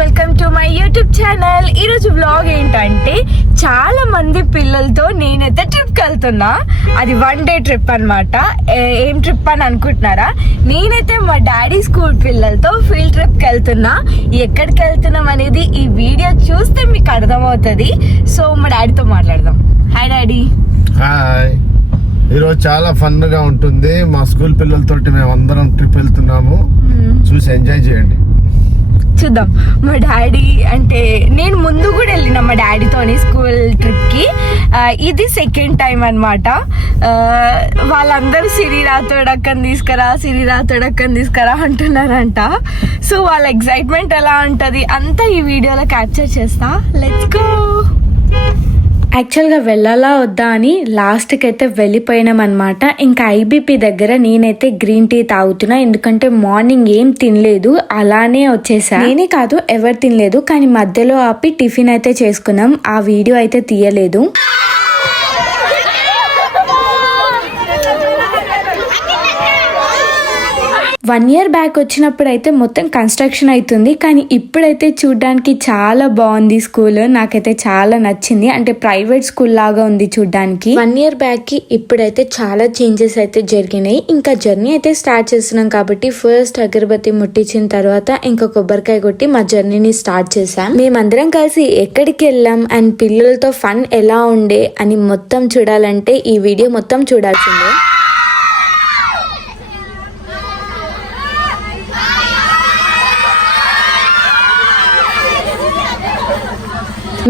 Welcome to my YouTube channel. ఈరోజు vlog ఏంటంటే చాలా మంది పిల్లలతో నేనైతే ట్రిప్కి వెళ్తున్నా. అది 1 డే ట్రిప్ అనమాట. ఏం ట్రిప్ అని అనుకుంటున్నారా? నేనైతే మా డాడీ స్కూల్ పిల్లలతో ఫీల్డ్ ట్రిప్కి వెళ్తున్నా. ఎక్కడికి వెళ్తున్నాం అనేది ఈ వీడియో చూస్తే మీకు అర్థమవుతుంది. సో మా డాడీతో మాట్లాడదాం. Hi daddy. హాయ్. ఈరోజు చాలా ఫన్ గా ఉంటుంది. మా స్కూల్ పిల్లలతోటి మేము అందరం ట్రిప్ వెళ్తున్నాము. చూసి ఎంజాయ్ చేయండి. చూద్దాం. మా డాడీ అంటే నేను ముందు కూడా వెళ్ళిన మా డాడీతోని స్కూల్ ట్రిప్కి. ఇది సెకండ్ టైం అనమాట. వాళ్ళందరూ సిరిరాతోడక్కని తీసుకురా అంటున్నారంట. సో వాళ్ళ ఎక్సైట్మెంట్ ఎలా ఉంటుంది అంతా ఈ వీడియోలో క్యాప్చర్ చేస్తా. Let's go. యాక్చువల్గా వెళ్ళాలా వద్దా అని లాస్ట్కి అయితే వెళ్ళిపోయినాం అనమాట. ఇంకా ఐబీపీ దగ్గర నేనైతే గ్రీన్ టీ తాగుతున్నా, ఎందుకంటే మార్నింగ్ ఏం తినలేదు, అలానే వచ్చేసా. నేనే కాదు ఎవరు తినలేదు, కానీ మధ్యలో ఆపి టిఫిన్ అయితే చేసుకున్నాం. ఆ వీడియో అయితే తీయలేదు. 1 year బ్యాక్ వచ్చినప్పుడు అయితే మొత్తం కన్స్ట్రక్షన్ అవుతుంది, కానీ ఇప్పుడైతే చూడ్డానికి చాలా బాగుంది స్కూల్. నాకైతే చాలా నచ్చింది. అంటే ప్రైవేట్ స్కూల్ లాగా ఉంది చూడ్డానికి. 1 year బ్యాక్ కి ఇప్పుడైతే చాలా చేంజెస్ అయితే జరిగినాయి. ఇంకా జర్నీ అయితే స్టార్ట్ చేస్తున్నాం కాబట్టి ఫస్ట్ అగరబత్తి ముట్టించిన తర్వాత ఇంకా కొబ్బరికాయ కొట్టి మా జర్నీని స్టార్ట్ చేసాం. మేమందరం కలిసి ఎక్కడికి వెళ్ళాం అండ్ పిల్లలతో ఫన్ ఎలా ఉండే అని మొత్తం చూడాలంటే ఈ వీడియో మొత్తం చూడాల్సిందే.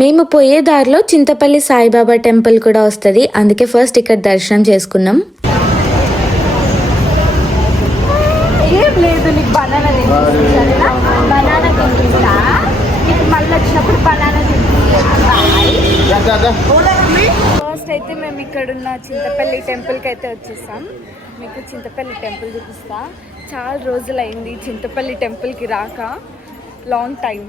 మేము పోయే దారిలో చింతపల్లి సాయిబాబా టెంపుల్ కూడా వస్తుంది, అందుకే ఫస్ట్ ఇక్కడ దర్శనం చేసుకున్నాం. ఏం లేదు, నీకు బనానా తింటా. మళ్ళీ వచ్చినప్పుడు బనానా ఫస్ట్ అయితే మేము ఇక్కడ ఉన్న చింతపల్లి టెంపుల్కి అయితే వచ్చేసాం. మీకు చింతపల్లి టెంపుల్ చూపిస్తా. చాలా రోజులైంది చింతపల్లి టెంపుల్కి రాక, లాంగ్ టైం.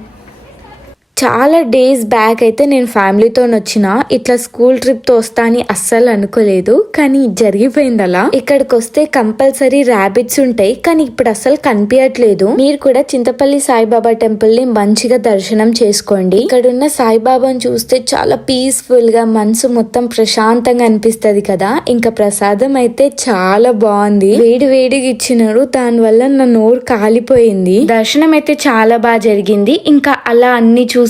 చాలా డేస్ బ్యాక్ అయితే నేను ఫ్యామిలీతో వచ్చిన. ఇట్లా స్కూల్ ట్రిప్ తో వస్తా అని అస్సలు అనుకోలేదు, కానీ జరిగిపోయింది అలా. ఇక్కడికి వస్తే కంపల్సరీ ర్యాబిట్స్ ఉంటాయి, కానీ ఇప్పుడు అస్సలు కనిపించట్లేదు. మీరు కూడా చింతపల్లి సాయిబాబా టెంపుల్ ని మంచిగా దర్శనం చేసుకోండి. ఇక్కడున్న సాయిబాబాను చూస్తే చాలా పీస్ఫుల్ గా మనసు మొత్తం ప్రశాంతంగా అనిపిస్తది కదా. ఇంకా ప్రసాదం అయితే చాలా బాగుంది, వేడి వేడిగా ఇచ్చినారు, దాని వల్ల నా నోరు కాలిపోయింది. దర్శనం అయితే చాలా బాగా జరిగింది. ఇంకా అలా అన్ని చూసుకుంటూ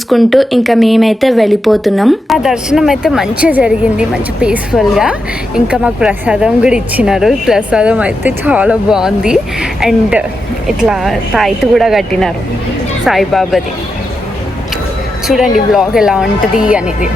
ఇంకా మేమైతే వెళ్ళిపోతున్నాం. ఆ దర్శనం అయితే మంచిగా జరిగింది, మంచి పీస్ఫుల్ గా. ఇంకా మాకు ప్రసాదం కూడా ఇచ్చినారు. ప్రసాదం అయితే చాలా బాగుంది. అండ్ ఇట్లా తాయితు కూడా కట్టినారు సాయిబాబాది. చూడండి వ్లాగ్ ఎలా ఉంటుంది అనేది.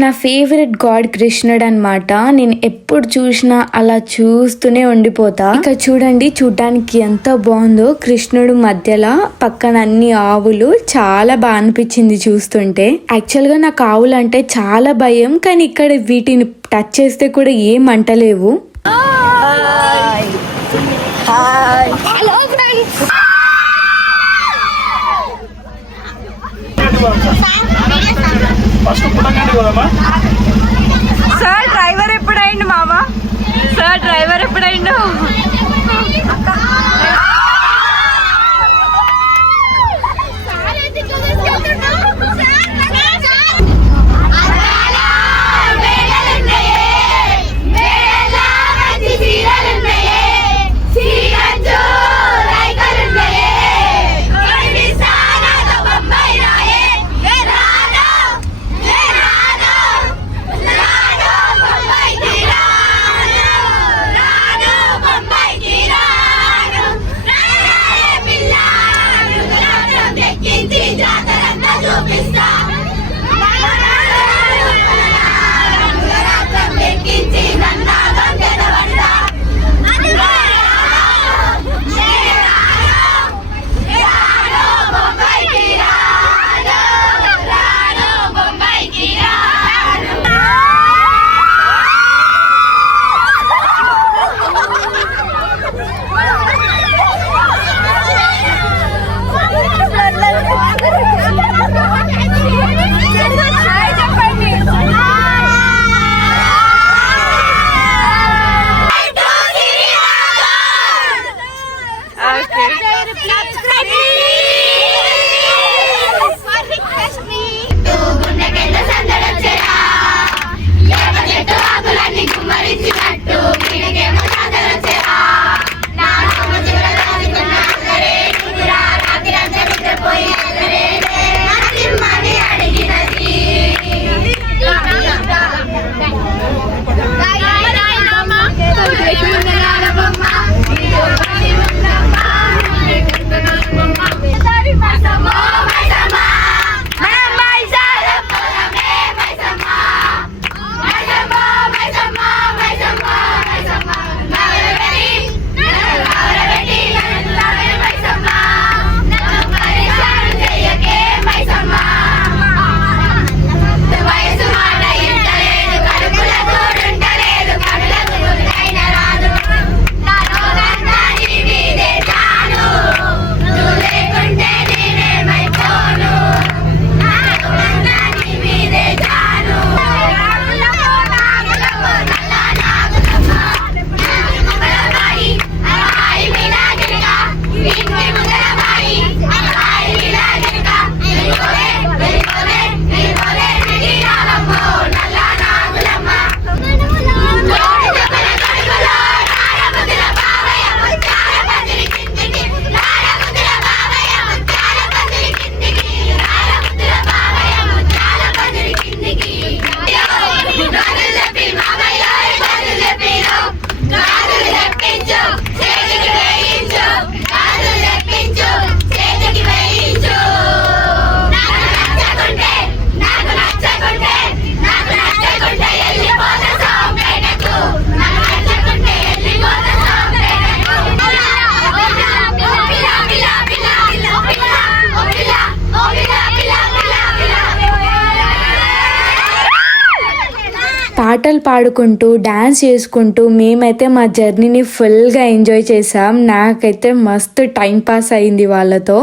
నా ఫేవరెట్ గాడ్ కృష్ణుడు అనమాట. నేను ఎప్పుడు చూసినా అలా చూస్తూనే ఉండిపోతా. ఇక చూడండి, చూడడానికి ఎంత బాగుందో. కృష్ణుడు మధ్యలో పక్కన అన్ని ఆవులు. చాలా బాగా అనిపించింది చూస్తుంటే. యాక్చువల్ గా నాకు ఆవులు అంటే చాలా భయం, కానీ ఇక్కడ వీటిని టచ్ చేస్తే కూడా ఏం అంటలేవు. సార్ డ్రైవర్ ఎప్పుడైండు మామా? సార్ డ్రైవర్ ఎప్పుడైండు? పాటలు పాడుకుంటూ డాన్స్ చేసుకుంటూ మేమైతే మా జర్నీని ఫుల్గా ఎంజాయ్ చేసాం. నాకైతే మస్తు టైం పాస్ అయింది వాళ్ళతో.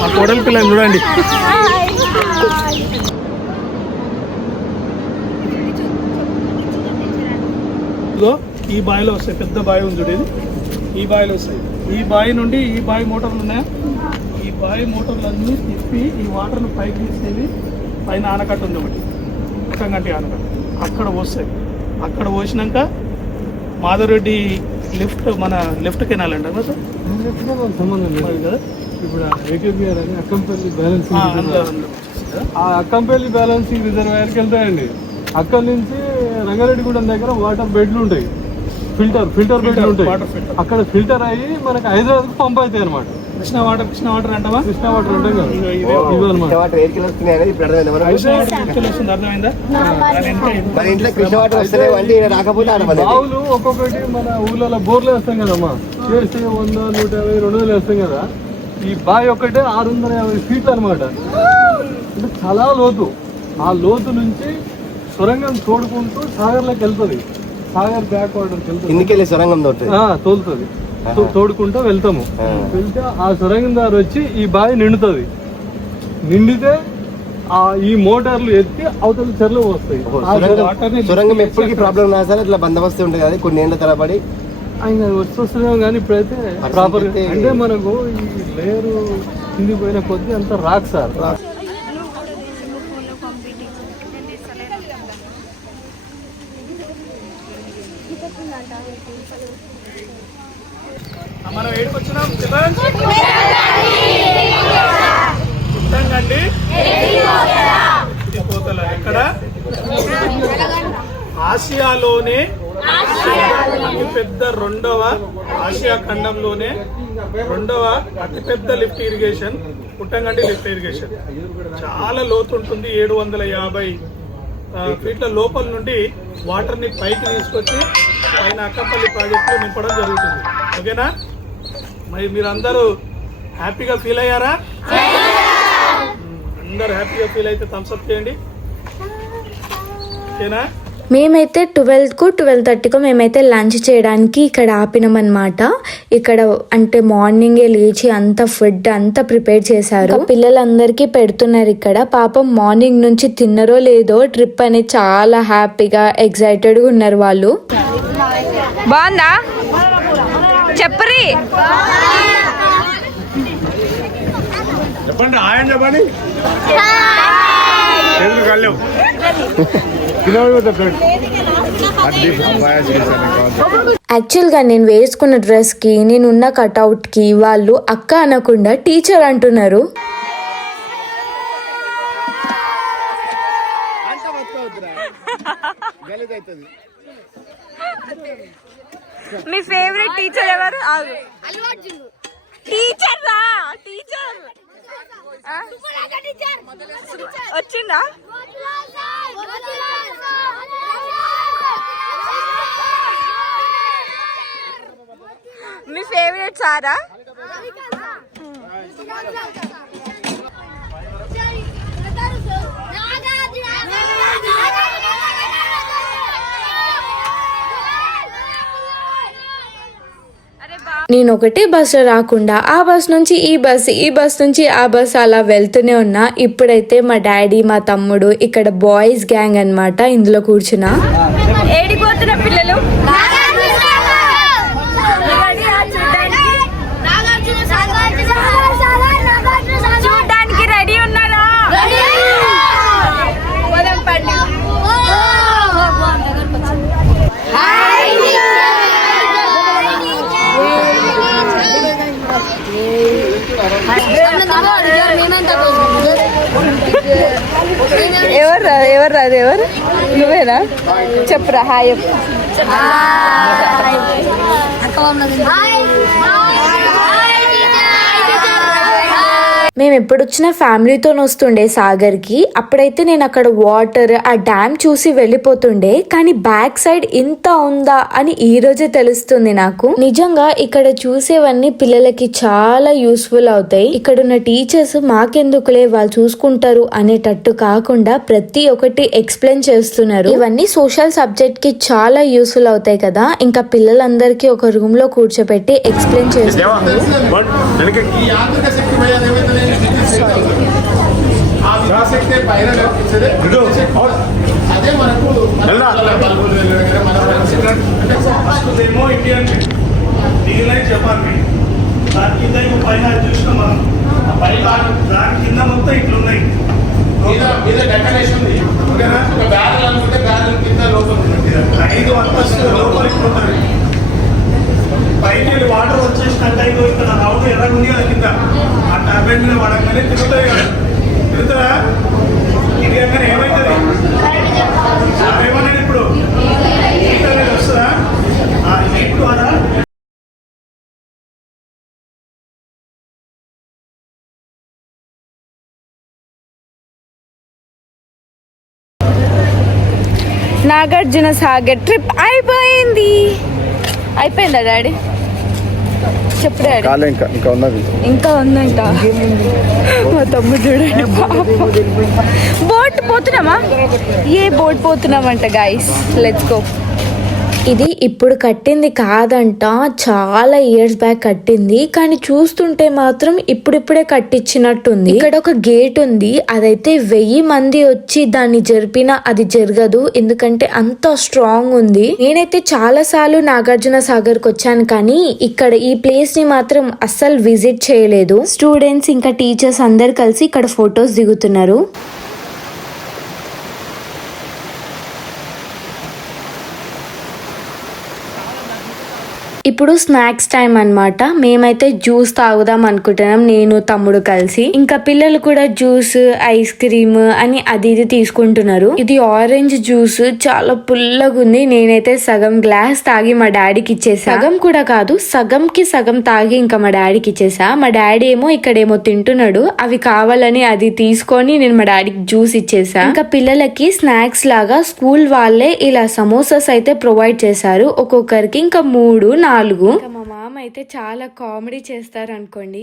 మా కోడలి పిల్లలు చూడండి. ఈ బావిలో వస్తాయి, పెద్ద బావి ఉంది చూడేది, ఈ బావిలో వస్తాయి. ఈ బావి నుండి ఈ బావి మోటార్లు ఉన్నాయా, ఈ బావి మోటార్లు అన్నీ తిప్పి ఈ వాటర్ను పైకి తీసేది. పైన ఆనకట్ట ఉంది ఒకటి, పుట్టంగంటి ఆనకట్ట, అక్కడ వస్తాయి. అక్కడ పోసినాక మాధవరెడ్డి లిఫ్ట్, మన లెఫ్ట్ కెనాల్ అండి కదా సంబంధం లేదు కదా. ఇప్పుడు ఏకేబిఆర్ అని అక్కంపల్లి బ్యాలెన్సింగ్, ఆ అక్కంపల్లి బ్యాలెన్సింగ్ రిజర్వాయర్కి వెళ్తాయండి. అక్కడి నుంచి రంగారెడ్డిగూడెం దగ్గర వాటర్ బెడ్లు ఉంటాయి, ఫిల్టర్ బెడ్లు ఉంటాయి. అక్కడ ఫిల్టర్ అయ్యి మనకి హైదరాబాద్కి పంప్ అవుతాయి అనమాట. కృష్ణ వాటర్ అంటావా? కృష్ణా వాటర్ ఉంటాయి కదా, ఇవన్నమాట. బావులు ఒక్కొక్కటి మన ఊళ్ళలో బోర్లు వేస్తాం కదమ్మా, చేస్తే 100, 150, 200 వేస్తాం కదా. ఈ బావి ఒక్కటే 650 ఫీట్లు అనమాట. అంటే చాలా లోతు. ఆ లోతు నుంచి సొరంగం తోడుకుంటూ సాగర్లోకి వెళ్తుంది. సాగర్ బ్యాక్ వాటర్కి వెళ్తుంది, సొరంగం తోలుతుంది. తోడుకుంటూ వెళ్తాము. వెళ్తే ఆ సొరంగం దారి వచ్చి ఈ బావి నిండుతుంది. నిండితే ఈ మోటార్లు ఎత్తి అవతల చెర్లు వస్తాయి. సొరంగం ఎప్పటికీ ప్రాబ్లం ఉన్నా సరే ఇట్లా బందోబస్తు ఉంటుంది కదా, కొన్ని ఏళ్ళ తరబడి ఆయన వస్తున్నాం. కానీ ఇప్పుడైతే ప్రాపర్ అంటే మనకు ఈ లేయరు కింది పోయిన కొద్దీ అంత రాక్ సార్. మనం ఏడుకు వచ్చినాం పుట్టంగండి ఎక్కడ? ఆసియాలోనే అతిపెద్ద ఆసియా ఖండంలోనే రెండవ అతిపెద్ద లిఫ్ట్ ఇరిగేషన్ పుట్టంగండి లిఫ్ట్ ఇరిగేషన్. చాలా లోతు ఉంటుంది, 750 ఫీట్ల లోపల నుండి వాటర్ని పైకి తీసుకొచ్చి పైన అక్కంపల్లి ప్రాజెక్టులో నింపడం జరుగుతుంది. ఓకేనా? మరి మీరందరూ హ్యాపీగా ఫీల్ అయ్యారా? అందరూ హ్యాపీగా ఫీల్ అయితే థమ్స్ అప్ చేయండి. ఓకేనా? మేమైతే 12కు 12:30కు మేమైతే లంచ్ చేయడానికి ఇక్కడ ఆపినామన్నమాట. ఇక్కడ అంటే మార్నింగే లేచి అంత ఫుడ్ అంతా ప్రిపేర్ చేశారు, పిల్లలందరికీ పెడుతున్నారు ఇక్కడ. పాపం మార్నింగ్ నుంచి తిన్నరో లేదో ట్రిప్ అని చాలా హ్యాపీగా ఎక్సైటెడ్గా ఉన్నారు వాళ్ళు. బాగుందా చెప్పరి? చెప్పండి, ఆయన చెప్పండి. యాక్చువల్గా నేను వేసుకున్న డ్రెస్కి, నేనున్న కట్అవుట్కి వాళ్ళు అక్క అనకుండా టీచర్ అంటున్నారు. మీ ఫేవరెట్ టీచర్ ఎవరు? టీచర్ రా, టీచర్ వచ్చిందా? మీ ఫేవరెట్ సారా? నేను ఒకటే బస్సులో రాకుండా ఆ బస్ నుంచి ఈ బస్, ఈ బస్ నుంచి ఆ బస్ అలా వెళ్తూనే ఉన్నా. ఇప్పుడైతే మా డాడీ, మా తమ్ముడు, ఇక్కడ బాయ్స్ గ్యాంగ్ అన్నమాట, ఇందులో కూర్చున్నా. ఏడిపోతున్న పిల్లలు చూడడానికి రెడీ ఉన్నారా? ఎవరు నువ్వేనా? చెప్పురా హాయ్. మేము ఎప్పుడు వచ్చినా ఫ్యామిలీతో వస్తుండే సాగర్కి. అప్పుడైతే నేను అక్కడ వాటర్ ఆ డ్యామ్ చూసి వెళ్ళిపోతుండే, కానీ బ్యాక్ సైడ్ ఇంత ఉందా అని ఈ రోజే తెలుస్తుంది నాకు. నిజంగా ఇక్కడ చూసేవన్నీ పిల్లలకి చాలా యూస్ఫుల్ అవుతాయి. ఇక్కడ ఉన్న టీచర్స్ మాకెందుకులే వాళ్ళు చూసుకుంటారు అనేటట్టు కాకుండా ప్రతి ఒక్కటి ఎక్స్ప్లెయిన్ చేస్తున్నారు. ఇవన్నీ సోషల్ సబ్జెక్ట్ కి చాలా యూస్ఫుల్ అవుతాయి కదా. ఇంకా పిల్లలందరికీ ఒక రూమ్ లో కూర్చోబెట్టి ఎక్స్ప్లెయిన్ చేస్తున్నారు. ఇండియన్ జపాన్ దాని కింద పైన చూసినాం మనం. దాని కింద మొత్తం ఇట్లున్నాయి. ఓకేనా? 5 అంతస్తుల లోపల ఇట్లుంటుంది. పైకి వాటర్ వచ్చేసినాక ఇక్కడ రౌండ్ ఎర్రగుంది కదా కింద, ఆ టర్బైన్ మీద పడగానే తిరుగుతాయి కదా. తిరుగుతారా? ఇది కానీ ఏమవుతుంది? ఏమన్నాడు ఇప్పుడు హీట్ అనేది వస్తుందా? ఆ హీట్ ద్వారా నాగార్జున సాగర్ ట్రిప్ అయిపోయిందా డాడీ? చెప్పు డాడీ. ఇంకా ఉందంట. మా తమ్ముడు చూడండి, బోట్ పోతున్నామా? ఏ బోట్ పోతున్నామంట గాయస్. Let's go. ఇది ఇప్పుడు కట్టింది కాదంట, చాలా ఇయర్స్ బ్యాక్ కట్టింది. కానీ చూస్తుంటే మాత్రం ఇప్పుడిప్పుడే కట్టించినట్టుంది. ఇక్కడ ఒక గేట్ ఉంది, అదైతే 1000 మంది వచ్చి దాన్ని జరిపినా అది జరగదు, ఎందుకంటే అంత స్ట్రాంగ్ ఉంది. నేనైతే చాలా సార్లు నాగార్జున సాగర్ కి వచ్చాను, కానీ ఇక్కడ ఈ ప్లేస్ ని మాత్రం అస్సలు విజిట్ చేయలేదు. స్టూడెంట్స్ ఇంకా టీచర్స్ అందరు కలిసి ఇక్కడ ఫొటోస్ దిగుతున్నారు. ఇప్పుడు స్నాక్స్ టైం అన్నమాట. మేమైతే జ్యూస్ తాగుదాం అనుకుంటున్నాం, నేను తమ్ముడు కలిసి. ఇంకా పిల్లలు కూడా జ్యూస్, ఐస్ క్రీమ్ అని అది ఇది తీసుకుంటున్నారు. ఇది ఆరెంజ్ జ్యూస్, చాలా పుల్లగా ఉంది. నేనైతే సగం గ్లాస్ తాగి మా డాడీకి ఇచ్చేసా. సగం కూడా కాదు, సగంకి సగం తాగి ఇంకా మా డాడీకి ఇచ్చేసా. మా డాడీ ఏమో ఇక్కడేమో తింటున్నాడు, అవి కావాలని అది తీసుకొని నేను మా డాడీకి జ్యూస్ ఇచ్చేసా. ఇంకా పిల్లలకి స్నాక్స్ లాగా స్కూల్ వాళ్ళే ఇలా సమోసాస్ అయితే ప్రొవైడ్ చేశారు, ఒక్కొక్కరికి ఇంకా 3, 4. మా మామ అయితే చాలా కామెడీ చేస్తారు అనుకోండి.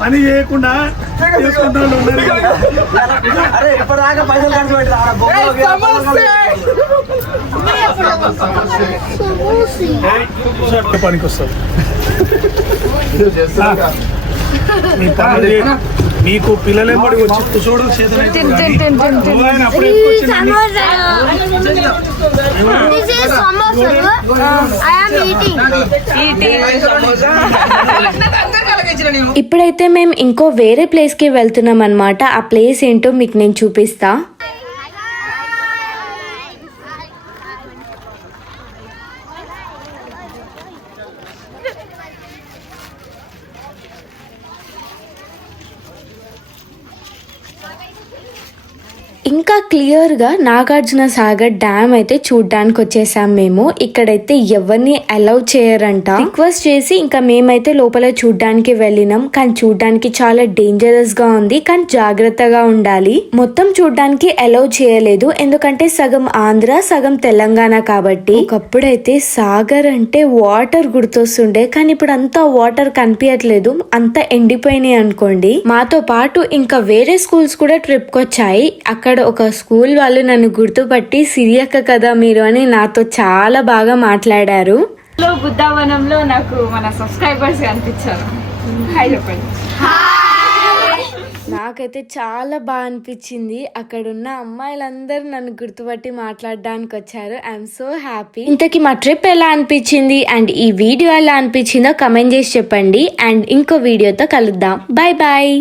పని చేయకుండా పనికి వస్తుంది. మీకు పిల్లలేమడి వచ్చి చూడు ఇప్పుడైతే మేము ఇంకో వేరే ప్లేస్ కి వెళ్తున్నాం అన్నమాట. ఆ ప్లేస్ ఏంటో మీకు నేను చూపిస్తా. ఇంకా క్లియర్ గా నాగార్జున సాగర్ డ్యామ్ అయితే చూడ్డానికి వచ్చేసాం మేము. ఇక్కడైతే ఎవరిని అలౌ చేయరంట. రిక్వెస్ట్ చేసి ఇంకా మేమైతే లోపల చూడ్డానికి వెళ్ళినాం, కానీ చూడ్డానికి చాలా డేంజరస్ గా ఉంది, కానీ జాగ్రత్తగా ఉండాలి. మొత్తం చూడ్డానికి అలౌ చేయలేదు, ఎందుకంటే సగం ఆంధ్ర సగం తెలంగాణ కాబట్టి. ఒకప్పుడైతే సాగర్ అంటే వాటర్ గుర్తొస్తుండే, కానీ ఇప్పుడు అంతా వాటర్ కనిపించట్లేదు, అంతా ఎండిపోయినాయి అనుకోండి. మాతో పాటు ఇంకా వేరే స్కూల్స్ కూడా ట్రిప్ కి వచ్చాయి. అక్కడ ఒక స్కూల్ వాళ్ళు నన్ను గుర్తుపట్టి సిరియక్క కదా మీరు అని నాతో చాలా బాగా మాట్లాడారు. బుద్ధావనంలో నాకు మన సబ్స్క్రైబర్స్ కనిపించారు. హాయ్ చెప్పండి. నాకైతే చాలా బాగా అనిపించింది. అక్కడ ఉన్న అమ్మాయిలందరూ నన్ను గుర్తుపట్టి మాట్లాడడానికి వచ్చారు. I'm so happy. ఇంతకీ మా ట్రిప్ ఎలా అనిపించింది అండ్ ఈ వీడియో ఎలా అనిపించిందో కమెంట్ చేసి చెప్పండి. అండ్ ఇంకో వీడియోతో కలుద్దాం. Bye bye.